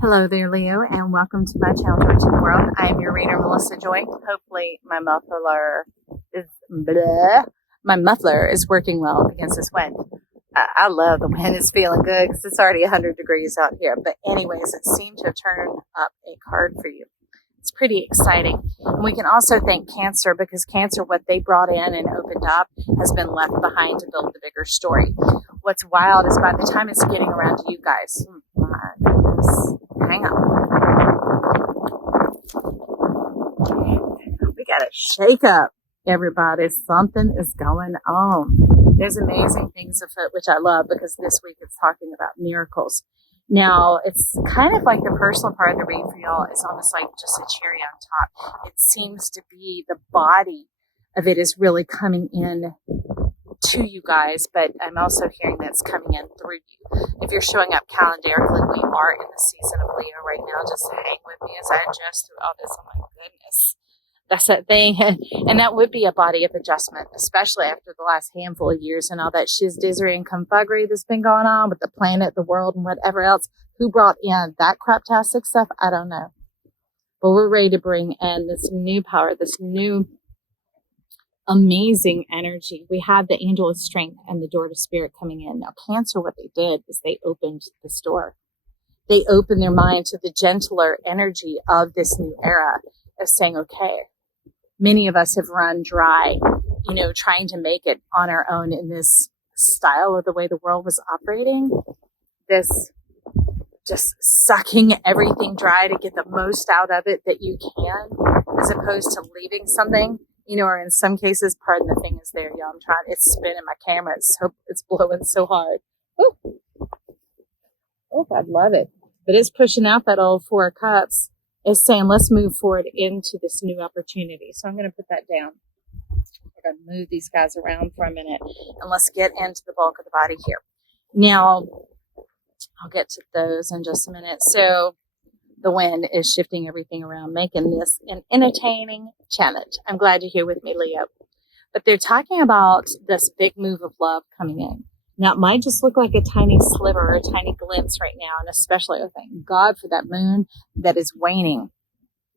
Hello there, Leo, and welcome to my channel, Joy to the World. I am your reader, Melissa Joy. Hopefully, my muffler is working well against this wind. I love the wind; it's feeling good because it's already 100 degrees out here. But anyways, it seemed to turn up a card for you. It's pretty exciting. And we can also thank Cancer because Cancer, what they brought in and opened up, has been left behind to build the bigger story. What's wild is by the time it's getting around to you guys, my goodness, hang on. We got a shake up, everybody. Something is going on. There's amazing things afoot, which I love because this week it's talking about miracles. Now, it's kind of like the personal part of the read for y'all is almost like just a cherry on top. It seems to be the body of it is really coming in to you guys, but I'm also hearing that's coming in through you. If you're showing up calendarically, we are in the season of Leo right now. Just hang with me as I adjust through all this. Oh my goodness. That's that thing. And that would be a body of adjustment, especially after the last handful of years and all that shizdizzery and confuggery that's been going on with the planet, the world, and whatever else. Who brought in that craptastic stuff? I don't know. But we're ready to bring in this new power, this new amazing energy. We have the angel of strength and the door to spirit coming in. Now, Cancer, what they did is they opened this door. They opened their mind to the gentler energy of this new era of saying, okay, many of us have run dry, trying to make it on our own in this style of the way the world was operating. This just sucking everything dry to get the most out of it that you can, as opposed to leaving something, or in some cases, pardon the thing is there, y'all. It's spinning my camera. It's blowing so hard. Ooh. Oh, I love it. But it's pushing out that old Four of Cups. It's saying, let's move forward into this new opportunity. So I'm going to put that down. We're going to move these guys around for a minute and let's get into the bulk of the body here. Now, I'll get to those in just a minute. So the wind is shifting everything around, making this an entertaining challenge. I'm glad you're here with me, Leo. But they're talking about this big move of love coming in. Now, it might just look like a tiny sliver or a tiny glimpse right now, and especially, thank God for that moon that is waning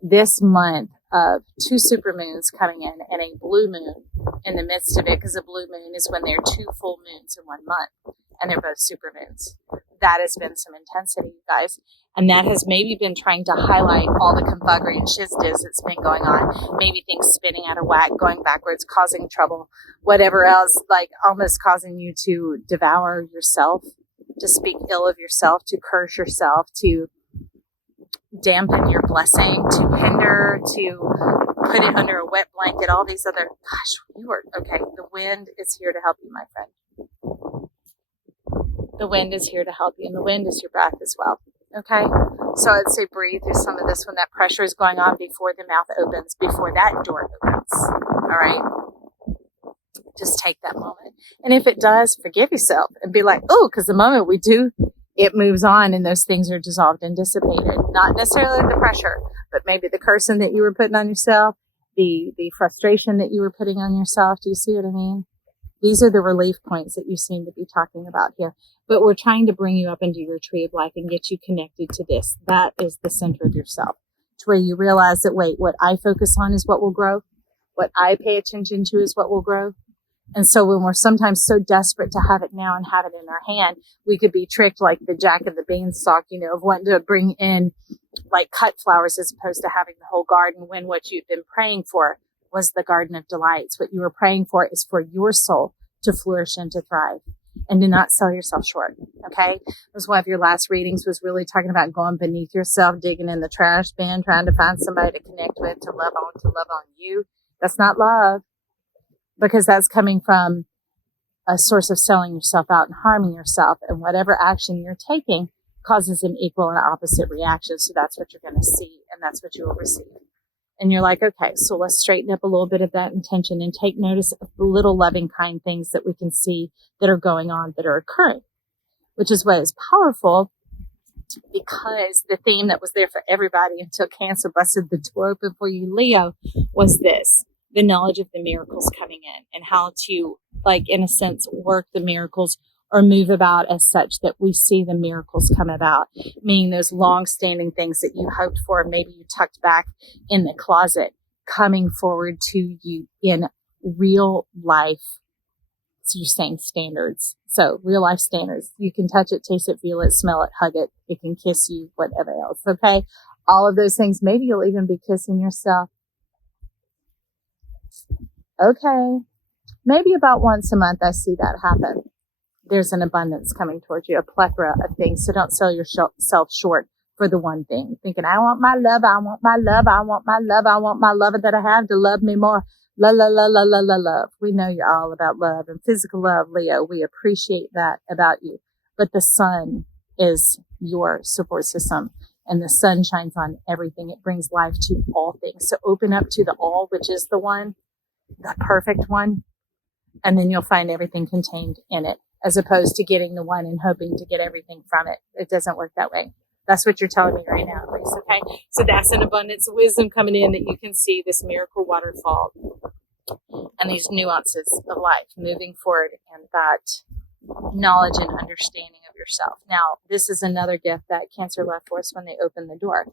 this month of two supermoons coming in and a blue moon in the midst of it, because a blue moon is when there are two full moons in 1 month, and they're both supermoons. That has been some intensity, you guys. And that has maybe been trying to highlight all the confuggery and shizdiz that's been going on. Maybe things spinning out of whack, going backwards, causing trouble, whatever else, like almost causing you to devour yourself, to speak ill of yourself, to curse yourself, to dampen your blessing, to hinder, to put it under a wet blanket, all these other, okay. The wind is here to help you, my friend. The wind is here to help you, and the wind is your breath as well. Okay? So I'd say breathe through some of this when that pressure is going on before the mouth opens, before that door opens. All right? Just take that moment. And if it does, forgive yourself and be like, oh, because the moment we do, it moves on and those things are dissolved and dissipated. Not necessarily the pressure, but maybe the cursing that you were putting on yourself, the frustration that you were putting on yourself. Do you see what I mean? These are the relief points that you seem to be talking about here. But we're trying to bring you up into your tree of life and get you connected to this. That is the center of yourself. To where you realize that, wait, what I focus on is what will grow. What I pay attention to is what will grow. And so when we're sometimes so desperate to have it now and have it in our hand, we could be tricked like the Jack of the Beanstalk, of wanting to bring in like cut flowers as opposed to having the whole garden, when what you've been praying for was the garden of delights. What you were praying for is for your soul to flourish and to thrive, and to not sell yourself short. Okay. It was one of your last readings was really talking about going beneath yourself, digging in the trash bin, trying to find somebody to connect with, to love on you. That's not love, because that's coming from a source of selling yourself out and harming yourself. And whatever action you're taking causes an equal and opposite reaction. So that's what you're going to see, and that's what you will receive. And you're like, okay, so let's straighten up a little bit of that intention and take notice of the little loving, kind things that we can see that are going on, that are occurring, which is what is powerful, because the theme that was there for everybody until Cancer busted the door open for you, Leo, was this: the knowledge of the miracles coming in and how to, like, in a sense, work the miracles or move about as such that we see the miracles come about, meaning those long-standing things that you hoped for, maybe you tucked back in the closet, coming forward to you in real life. So you're saying standards. So real life standards. You can touch it, taste it, feel it, smell it, hug it. It can kiss you, whatever else. Okay. All of those things. Maybe you'll even be kissing yourself. Okay. Maybe about once a month I see that happen. There's an abundance coming towards you, a plethora of things. So don't sell yourself short for the one thing. Thinking, I want my love, I want my love, I want my love, I want my lover that I have to love me more. La, la, la, la, la, la, love. We know you're all about love and physical love, Leo. We appreciate that about you. But the sun is your support system, and the sun shines on everything. It brings life to all things. So open up to the all, which is the one, the perfect one, and then you'll find everything contained in it, as opposed to getting the one and hoping to get everything from it. It doesn't work that way. That's what you're telling me right now, Elise, okay? So that's an abundance of wisdom coming in that you can see this miracle waterfall and these nuances of life moving forward, and that knowledge and understanding of yourself. Now, this is another gift that Cancer left for us when they opened the door,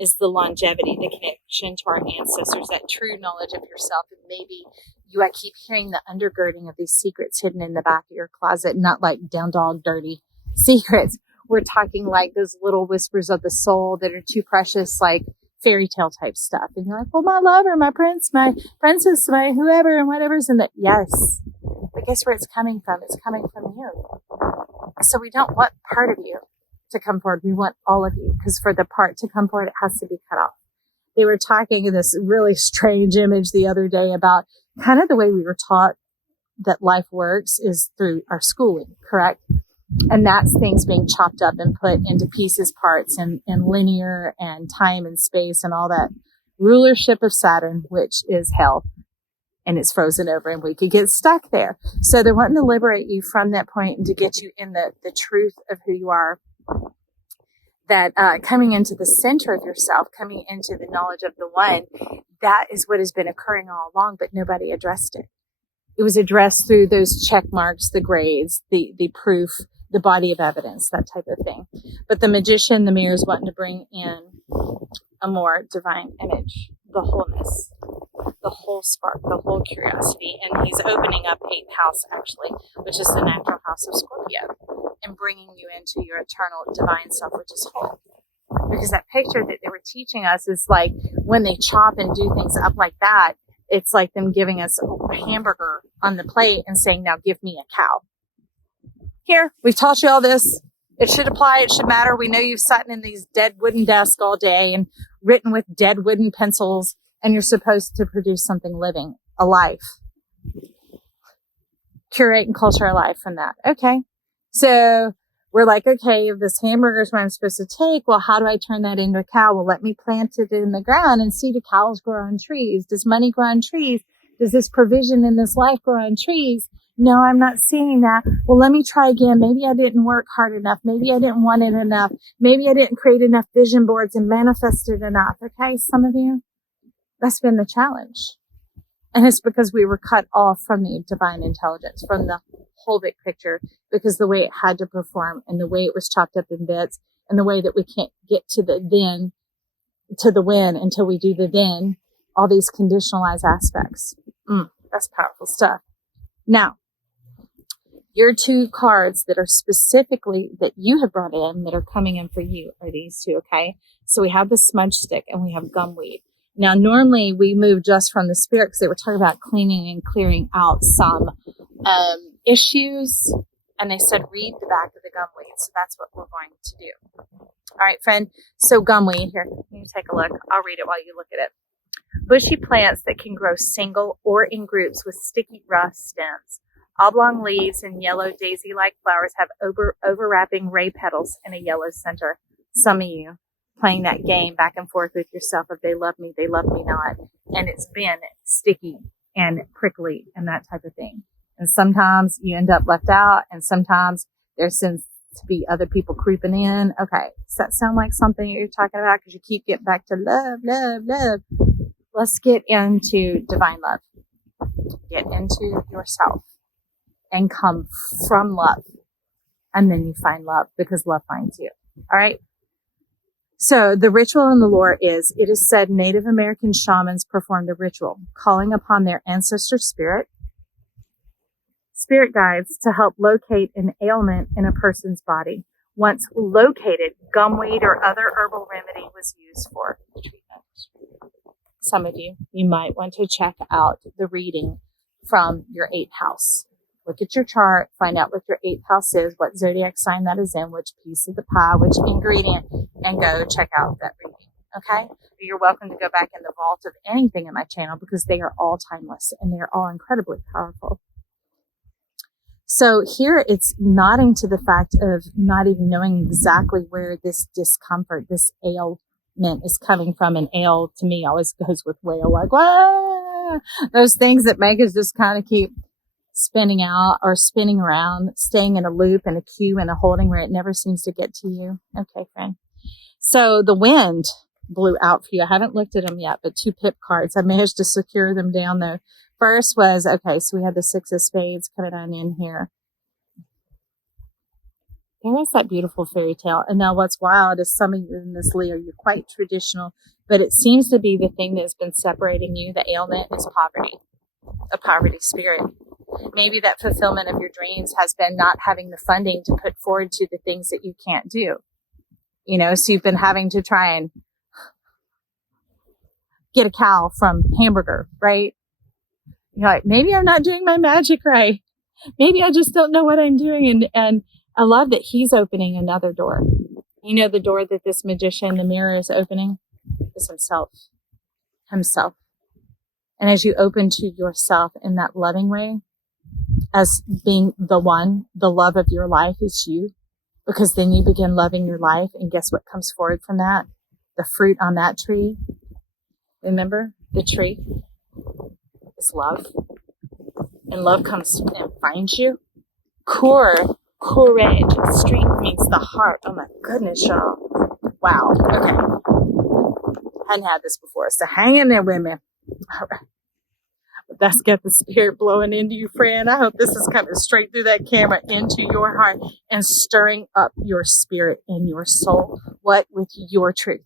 is the longevity, the connection to our ancestors, that true knowledge of yourself. And maybe I keep hearing the undergirding of these secrets hidden in the back of your closet, not like down dog dirty secrets. We're talking like those little whispers of the soul that are too precious, like fairy tale type stuff. And you're like, well, my lover, my prince, my princess, my whoever and whatever's in that. Yes. But guess where it's coming from? It's coming from you. So we don't want part of you to come forward. We want all of you, because for the part to come forward, it has to be cut off. They were talking in this really strange image the other day about kind of the way we were taught that life works is through our schooling, correct? And that's things being chopped up and put into pieces, parts, and linear and time and space and all that rulership of Saturn, which is hell, and it's frozen over and we could get stuck there. So they're wanting to liberate you from that point and to get you in the truth of who you are, that coming into the center of yourself, coming into the knowledge of the one, that is what has been occurring all along, but nobody addressed it. It was addressed through those check marks, the grades, the proof, the body of evidence, that type of thing. But the magician, the mirror, is wanting to bring in a more divine image, the wholeness, the whole spark, the whole curiosity. And he's opening up 8th house, actually, which is the natural house of Scorpio, and bringing you into your eternal divine self, which is whole. Because that picture that they were teaching us is like when they chop and do things up like that, it's like them giving us a hamburger on the plate and saying, now give me a cow. Here, we've taught you all this. It should apply. It should matter. We know you've sat in these dead wooden desks all day and written with dead wooden pencils, and you're supposed to produce something living, a life. Curate and culture a life from that. Okay. So we're like, okay, if this hamburger is what I'm supposed to take, well, how do I turn that into a cow? Well, let me plant it in the ground and see, do cows grow on trees? Does money grow on trees? Does this provision in this life grow on trees? No, I'm not seeing that. Well, let me try again. Maybe I didn't work hard enough. Maybe I didn't want it enough. Maybe I didn't create enough vision boards and manifest it enough. Okay, some of you, that's been the challenge. And it's because we were cut off from the divine intelligence, from the whole big picture, because the way it had to perform and the way it was chopped up in bits and the way that we can't get to the then, to the when until we do the then, all these conditionalized aspects. That's powerful stuff. Now, your 2 cards that are specifically that you have brought in that are coming in for you are these 2, okay? So we have the smudge stick and we have gumweed. Now, normally we move just from the spirit because they were talking about cleaning and clearing out some issues. And they said, read the back of the gumweed. So that's what we're going to do. All right, friend. So gumweed, here, you take a look. I'll read it while you look at it. Bushy plants that can grow single or in groups with sticky, rough stems. Oblong leaves and yellow daisy-like flowers have overlapping ray petals and a yellow center. Some of you playing that game back and forth with yourself of they love me not. And it's been sticky and prickly and that type of thing. And sometimes you end up left out, and sometimes there seems to be other people creeping in. Okay, does that sound like something you're talking about? Because you keep getting back to love, love, love. Let's get into divine love. Get into yourself and come from love. And then you find love because love finds you. All right. So the ritual and the lore is, it is said Native American shamans performed a ritual calling upon their ancestor spirit guides to help locate an ailment in a person's body. Once located, gumweed or other herbal remedy was used for the treatment. Some of you might want to check out the reading from your 8th house. Look at your chart, find out what your 8th house is, what zodiac sign that is in, which piece of the pie, which ingredient, and go check out that reading. Okay? You're welcome to go back in the vault of anything in my channel because they are all timeless and they are all incredibly powerful. So here it's nodding to the fact of not even knowing exactly where this discomfort, this ailment is coming from. And ail to me always goes with wail, like, wah! Those things that make us just kind of keep spinning out or spinning around, staying in a loop and a queue and a holding where it never seems to get to you. Okay, friend. So the wind blew out for you. I haven't looked at them yet, but 2 pip cards. I managed to secure them down though. First was, okay, so we had the 6 of spades coming on in here. There is that beautiful fairy tale. And now what's wild is some of you in this Leo, you're quite traditional, but it seems to be the thing that's been separating you. The ailment is poverty, a poverty spirit. Maybe that fulfillment of your dreams has been not having the funding to put forward to the things that you can't do. You know, so you've been having to try and get a cow from Hamburger, right? You're like, maybe I'm not doing my magic right. Maybe I just don't know what I'm doing. And I love that he's opening another door. You know, the door that this magician, the mirror, is opening is himself. And as you open to yourself in that loving way, as being the one, the love of your life is you, because then you begin loving your life. And guess what comes forward from that? The fruit on that tree. Remember, the tree is love. And love comes and finds you. Courage. Strength means the heart. Oh my goodness, y'all. Wow. Okay. Hadn't had this before. So hang in there with me. All right. But that's got the spirit blowing into you, friend. I hope this is coming straight through that camera into your heart and stirring up your spirit and your soul. What? With your truth.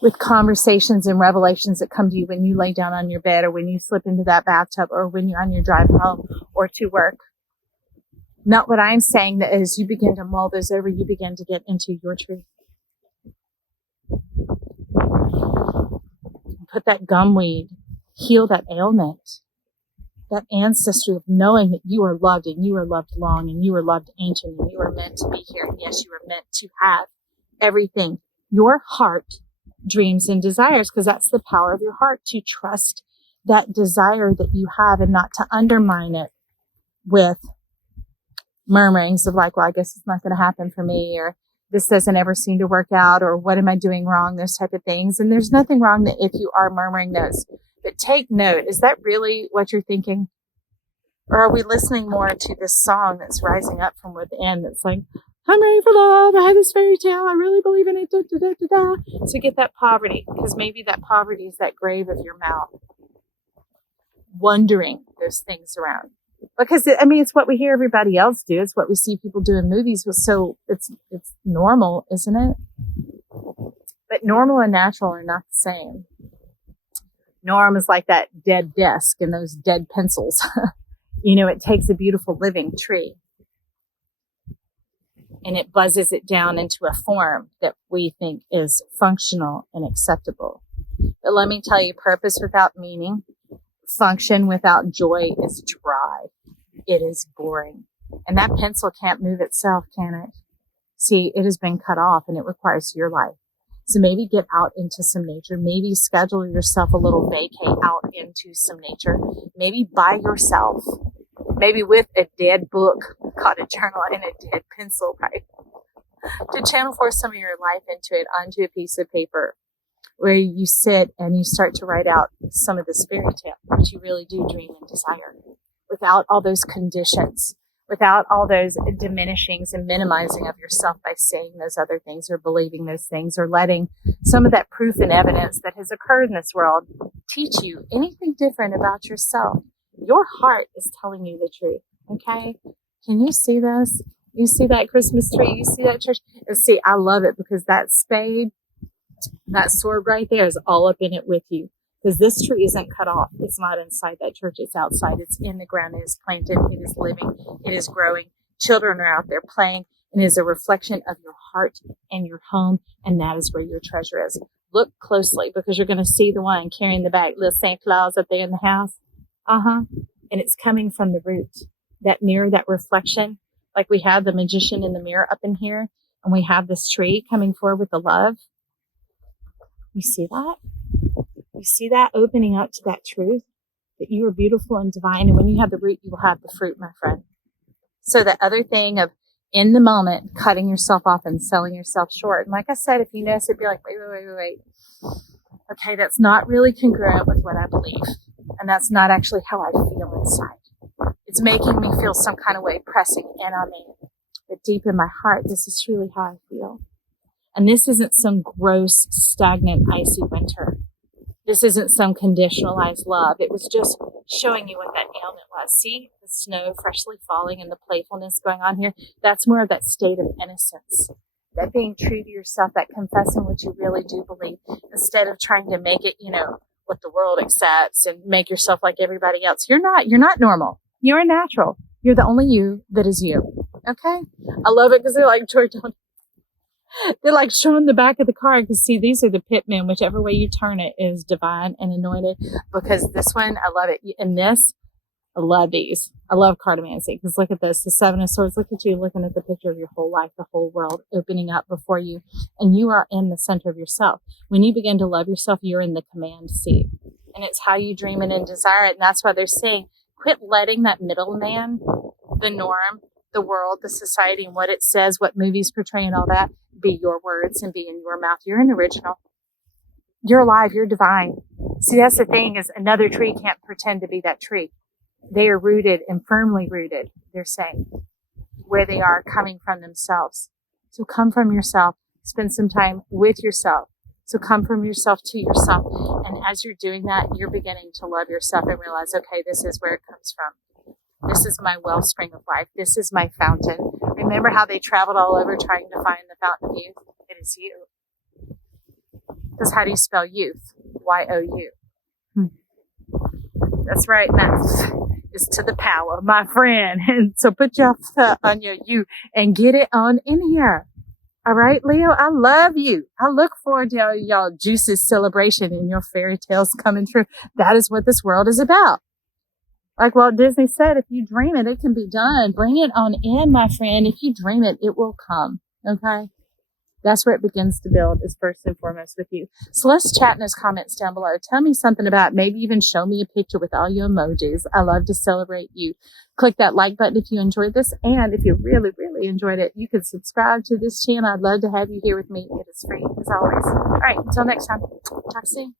With conversations and revelations that come to you when you lay down on your bed or when you slip into that bathtub or when you're on your drive home or to work. Not what I'm saying, that as you begin to mull those over, you begin to get into your truth. Put that gumweed, heal that ailment, that ancestry of knowing that you are loved and you are loved long and you are loved ancient and you are meant to be here. And yes, you are meant to have everything your heart dreams and desires, because that's the power of your heart, to trust that desire that you have and not to undermine it with murmurings of like, well, I guess it's not going to happen for me, or this doesn't ever seem to work out, or what am I doing wrong? Those type of things. And there's nothing wrong that if you are murmuring those, but take note. Is that really what you're thinking? Or are we listening more to this song that's rising up from within that's like, I'm ready for love. I have this fairy tale. I really believe in it. Da, da, da, da, da. So get that poverty, because maybe that poverty is that grave of your mouth, wondering those things around. Because it's what we hear everybody else do. It's what we see people do in movies. So it's normal, isn't it? But normal and natural are not the same. Norm is like that dead desk and those dead pencils. It takes a beautiful living tree and it buzzes it down into a form that we think is functional and acceptable. But let me tell you, purpose without meaning, function without joy is dry. It is boring. And that pencil can't move itself, can it? See, it has been cut off and it requires your life. So maybe get out into some nature. Maybe schedule yourself a little vacay out into some nature. Maybe by yourself. Maybe with a dead book called a journal and a dead pencil, right? To channel force some of your life into it onto a piece of paper where you sit and you start to write out some of this fairy tale, which you really do dream and desire, without all those conditions, without all those diminishings and minimizing of yourself by saying those other things or believing those things or letting some of that proof and evidence that has occurred in this world teach you anything different about yourself. Your heart is telling you the truth, okay? Can you see this? You see that Christmas tree? You see that church? And see, I love it because that spade, that sword right there is all up in it with you. Because this tree isn't cut off. It's not inside that church. It's outside. It's in the ground. It is planted. It is living. It is growing. Children are out there playing. And it is a reflection of your heart and your home. And that is where your treasure is. Look closely because you're going to see the one carrying the bag. Little St. Claus up there in the house. And it's coming from the root. That mirror, that reflection. Like we have the magician in the mirror up in here. And we have this tree coming forward with the love. You see that? You see that opening up to that truth that you are beautiful and divine. And when you have the root, you will have the fruit, my friend. So the other thing of in the moment, cutting yourself off and selling yourself short. And like I said, if you notice, it'd be like, wait. Okay, that's not really congruent with what I believe. And that's not actually how I feel inside. It's making me feel some kind of way pressing in on me. But deep in my heart, this is truly how I feel. And this isn't some gross, stagnant, icy winter. This isn't some conditionalized love. It was just showing you what that ailment was. See the snow freshly falling and the playfulness going on here? That's more of that state of innocence. That being true to yourself, that confessing what you really do believe, instead of trying to make it, what the world accepts and make yourself like everybody else. You're not normal. You're natural. You're the only you that is you. Okay? I love it because they're like, they're like showing the back of the card because see, these are the pitmen. Whichever way you turn it is divine and anointed because this one, I love it. And this, I love these. I love cartomancy because look at this, the Seven of Swords. Look at you looking at the picture of your whole life, the whole world opening up before you. And you are in the center of yourself. When you begin to love yourself, you're in the command seat. And it's how you dream it and desire it. And that's why they're saying, quit letting that middleman, the norm, the world, the society, and what it says, what movies portray and all that, be your words and be in your mouth. You're an original. You're alive. You're divine. See, that's the thing is another tree can't pretend to be that tree. They are rooted and firmly rooted, they're saying, where they are coming from themselves. So come from yourself. Spend some time with yourself. So come from yourself to yourself. And as you're doing that, you're beginning to love yourself and realize, okay, this is where it comes from. This is my wellspring of life. This is my fountain. Remember how they traveled all over trying to find the fountain of youth? It is you. Because how do you spell youth? Y-O-U. That's right. And that is to the power, my friend. And so put your foot on your you and get it on in here. All right, Leo, I love you. I look forward to y'all juices celebration and your fairy tales coming true. That is what this world is about. Like Walt Disney said, if you dream it, it can be done. Bring it on in, my friend. If you dream it, it will come. Okay? That's where it begins to build, is first and foremost with you. So let's chat in those comments down below. Tell me something about, maybe even show me a picture with all your emojis. I love to celebrate you. Click that like button if you enjoyed this. And if you really, really enjoyed it, you can subscribe to this channel. I'd love to have you here with me. It is free as always. All right. Until next time. Talk soon.